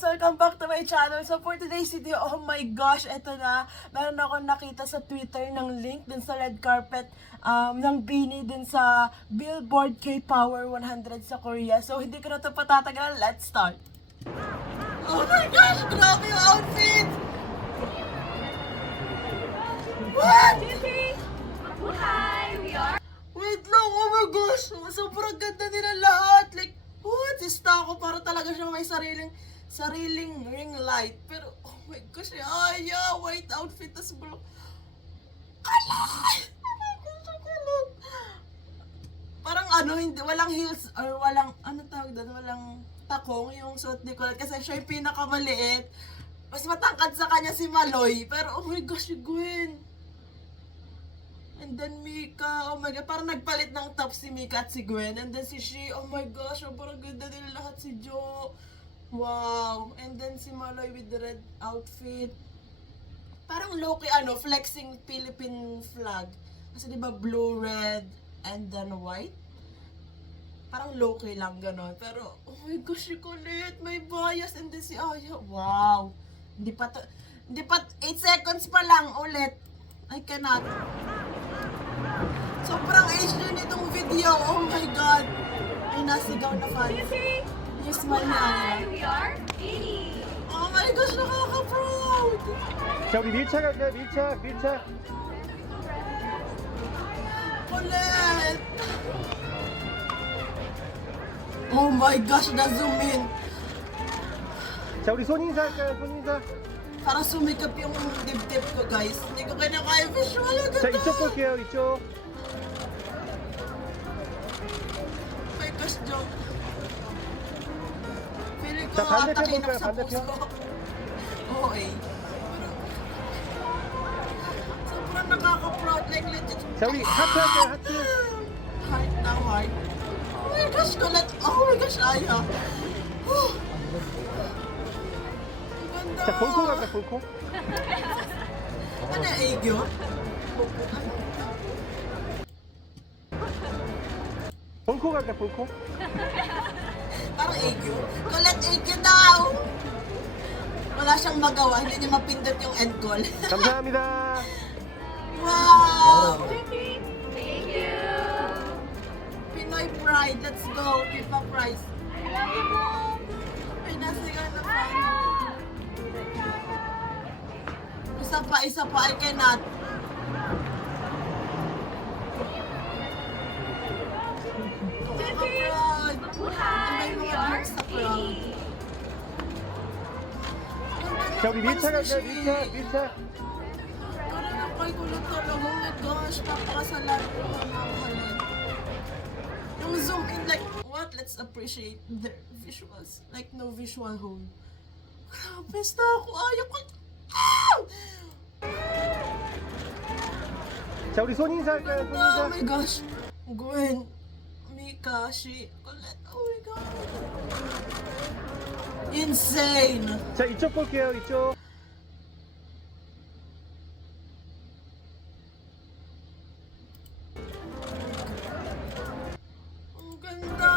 guys! Welcome back to my channel. So for today's video, oh my gosh, eto na. Meron ako nakita sa Twitter ng link dun sa red carpet ng Bini dun sa Billboard K-Power 100 sa Korea. So hindi ko na ito patatagal. Let's start! Oh my gosh! Grabe yung outfit! What? Hi, we are. Wait lang! Oh my gosh! Sobrang ganda nila lahat! Like, what? Sista ako para talaga siyang may sariling ring light. Pero, oh my gosh, yeah, white outfit, tas blue. Ala! Oh my gosh, ang kulit. Parang ano, hindi, walang heels, or walang, ano tawag doon, walang takong yung suot ni Colette. Kasi siya yung pinakamaliit. Mas matangkad sa kanya si Maloy. Pero, oh my gosh, si Gwen. And then Mika, oh my god, parang nagpalit ng top si Mika at si Gwen. And then si Shi, oh my gosh, parang ganda nila lahat, si Jo. Wow. And then si Maloy with the red outfit. Parang low-key, flexing Philippine flag. Kasi diba blue, red, and then white. Parang low-key lang ganon. Pero, oh my gosh, si Colette, may bias. And then si Aya, wow. Hindi pa 8 seconds pa lang ulit. I cannot. Sobrang age na nitong video. Oh my god. Ay, nasigaw na fan. Yung smile niya. Hi, we are Bini. Oh my gosh, nakaka-proud. 자 우리 밀착 Colette. Oh my gosh, na-zoom in. 자 우리 손인사 할까요? 손인사. Parang sumikap yung dibdib ko, guys. Hindi ko kaya visual. 자 이쪽 볼게요. 이쪽. My gosh, joke. Feeling ko Sa 반대편 atakinak 볼까요? sa 반대편? puso. Oo eh. Pero, sobrang nakaka-proud. Like legit. 자 우리 하트 할까요? 하트. Heart na heart. Oh my gosh, Colette. Oh my gosh, Aya. Whew. Ang ganda. 자 볼코 갈까 볼코? Ano, Aegyo? 볼코 갈까 볼코? Parang Aegyo. Colette, Aegyo daw. Wala siyang magawa. Hindi niya mapindot yung end call. 감사합니다. Wow! Thank you. Pinoy Pride. Let's go. FIFA Prize. I love you, Mom. Ay, nasigaw na pa. Isa pa. I cannot. Proud. Hi, we are Bini. 자 우리 밀착 할까요? 밀착. Parang nakay kulit talaga. Oh my gosh. Napakasalan ko. Mamahalin. Yung zoom in like, what? Let's appreciate the visuals. Like no visual hole. Grabe, basta ako. Ayaw ko. Ah! 자 우리 손인사 할까요? Oh my 손인사. gosh. Gwen. Mika. Shi. Colette. Oh my god. Insane. 자 이쪽 볼게요. 이쪽. Ang ganda.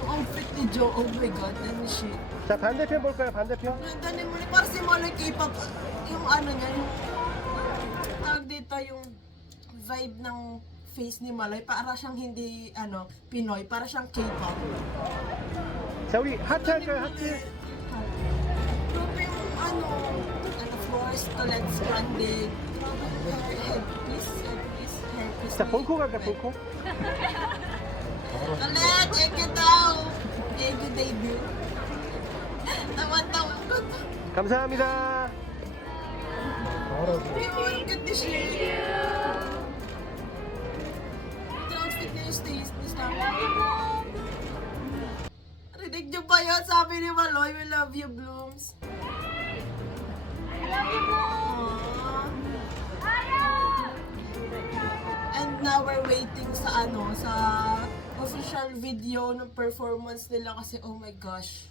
Yung outfit ni Joe. Oh my god. Let me see. 자 반대편 볼까요? 반대편. Ganda ni Muli. Parang si Maloy K-pop. Yung ano niya. Yung tawag dito yung vibe ng face ni Maloy. Para siyang hindi Pinoy. Para siyang K-pop. 자 우리 하트 할까요? 하트. Grabe yung force to let's branded. Grabe yung headpiece. 자 볼코 갈까 볼코? Colette, Ege daw. Ege debut. Tawan-tawan ko to. 감사합니다. Look at this shade. Ito outfit niya yung stays ni Star. Rinig niyo ba yun? Sabi ni Maloy, we love you, Blooms. I love you, Mom. Aww. And now we're waiting sa official video ng performance nila kasi oh my gosh.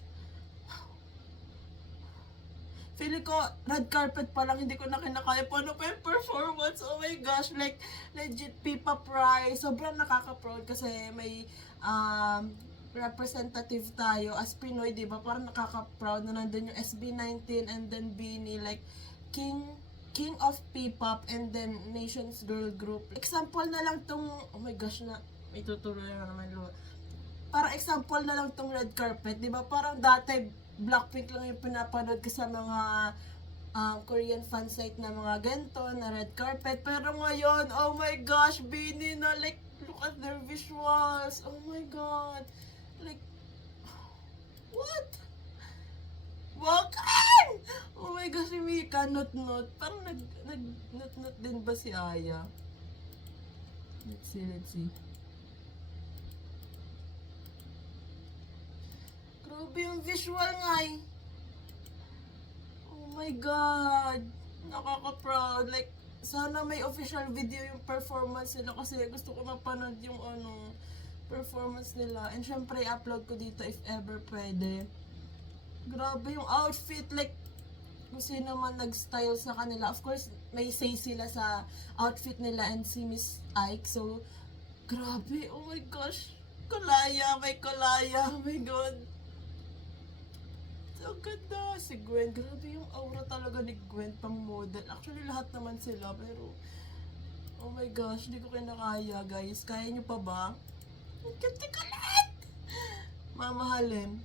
feeling ko, red carpet pa lang, hindi ko na kinakaya. Paano pa yung performance? Oh my gosh, like, legit Pipa Prize. Sobrang nakaka-proud kasi may representative tayo as Pinoy, di ba? Parang nakaka-proud na nandun yung SB19 and then Beanie, like, King of P-pop and then Nations Girl Group. Example na lang tong, oh my gosh, na, may tutuloy na naman. Parang example na lang tong red carpet, di ba? Parang dati, Blackpink lang yung pinapanood ko sa mga Korean fan site na mga ganito, na red carpet. Pero ngayon, oh my gosh, Beanie na, like, look at their visuals. Oh my god. Like, what? Wakan! Oh my gosh, si Mika, not. Parang nag-not din ba si Aya? Let's see. Grabe yung visual nga eh. Oh my god. Nakaka-proud. Like, sana may official video yung performance nila kasi gusto ko mapanood yung performance nila. And syempre, i-upload ko dito if ever pwede. Grabe yung outfit. Like, kung sino man nag-style sa kanila. Of course, may say sila sa outfit nila and si Miss Ike. So, grabe. Oh my gosh. May kulaya. Oh my god. So ganda. Si Gwen. Grabe yung aura talaga ni Gwen pang model. Actually, lahat naman sila. Pero, oh my gosh. Hindi ko kinakaya, guys. Kaya nyo pa ba? Ang ganda ka lahat! Mamahalin.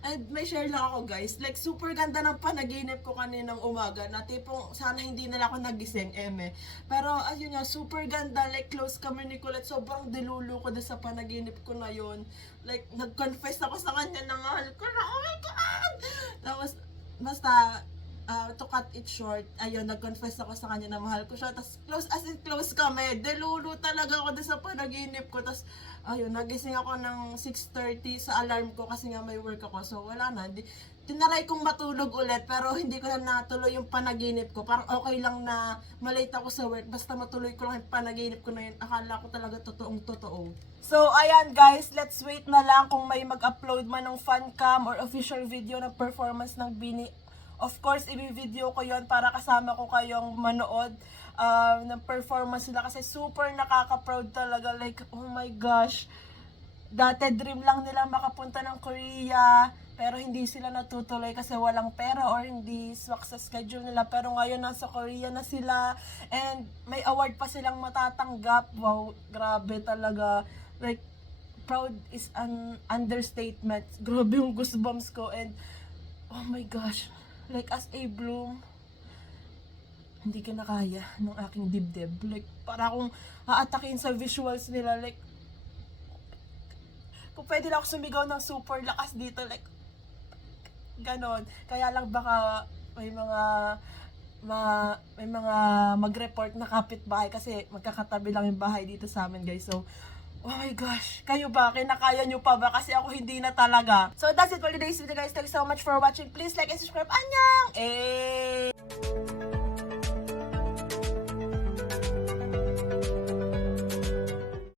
And may share lang ako, guys. Like, super ganda ng panaginip ko kaninang umaga. Na tipong, sana hindi na lang ako nagising, Pero, ayun nga, super ganda. Like, close kami ni Colette. Sobrang dilulu ko din sa panaginip ko na yun. Like, nag-confess ako sa kanya na mahal ko na, oh my God! Tapos, basta, to cut it short, ayun, nag-confess ako sa kanya na mahal ko siya. Tapos, close kami. Dilulu talaga ako din sa panaginip ko. Tapos, ayun, nagising ako ng 6:30 sa alarm ko kasi nga may work ako. So, wala na. Tinaray kong matulog ulit pero hindi ko na natuloy yung panaginip ko. Parang okay lang na malate ako sa work. Basta matuloy ko lang yung panaginip ko na yun. Akala ko talaga totoong totoo. So, ayan guys, let's wait na lang kung may mag-upload man ng fan cam or official video ng performance ng Beanie. Of course, i-video ko yon para kasama ko kayong manood ng performance nila kasi super nakaka-proud talaga. Like, oh my gosh. Dati dream lang nila makapunta ng Korea, pero hindi sila natutuloy kasi walang pera or hindi swak sa schedule nila. Pero ngayon nasa Korea na sila and may award pa silang matatanggap. Wow, grabe talaga. Like, proud is an understatement. Grabe yung goosebumps ko and oh my gosh. Like, as a Bloom, hindi ko na kaya ng aking dibdib. Like, para akong aatakin sa visuals nila. Like, kung pwede na ako sumigaw ng super lakas dito. Like, ganon. Kaya lang baka may mga mag-report na kapitbahay kasi magkakatabi lang yung bahay dito sa amin, guys. So, oh my gosh. Kayo ba? Kinakaya nyo pa ba? Kasi ako hindi na talaga. So, that's it for today's video, guys. Thank you so much for watching. Please like and subscribe. Annyeong!